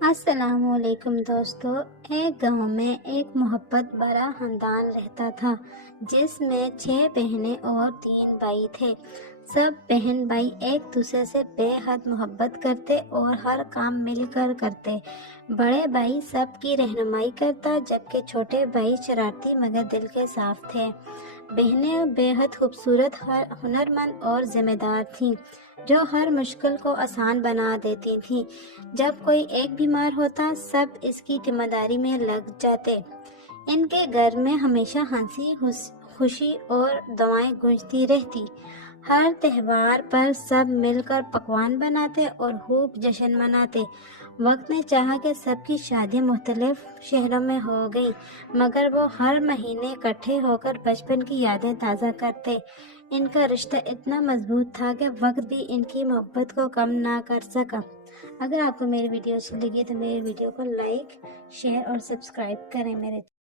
السلام علیکم دوستو، ایک گاؤں میں ایک محبت بھرا خاندان رہتا تھا جس میں 6 بہنیں اور 3 بھائی تھے۔ سب بہن بھائی ایک دوسرے سے بے حد محبت کرتے اور ہر کام مل کر کرتے۔ بڑے بھائی سب کی رہنمائی کرتا جبکہ چھوٹے بھائی شرارتی مگر دل کے صاف تھے۔ بہنیں بے حد خوبصورت، ہنرمند اور ذمہ دار تھیں جو ہر مشکل کو آسان بنا دیتی تھیں۔ جب کوئی ایک بیمار ہوتا سب اس کی ذمہ داری میں لگ جاتے۔ ان کے گھر میں ہمیشہ ہنسی خوشی اور دعائیں گونجتی رہتی۔ ہر تہوار پر سب مل کر پکوان بناتے اور خوب جشن مناتے۔ وقت نے چاہا کہ سب کی شادی مختلف شہروں میں ہو گئی مگر وہ ہر مہینے اکٹھے ہو کر بچپن کی یادیں تازہ کرتے۔ ان کا رشتہ اتنا مضبوط تھا کہ وقت بھی ان کی محبت کو کم نہ کر سکا۔ اگر آپ کو میری ویڈیو اچھی لگی تو میری ویڈیو کو لائک، شیئر اور سبسکرائب کریں۔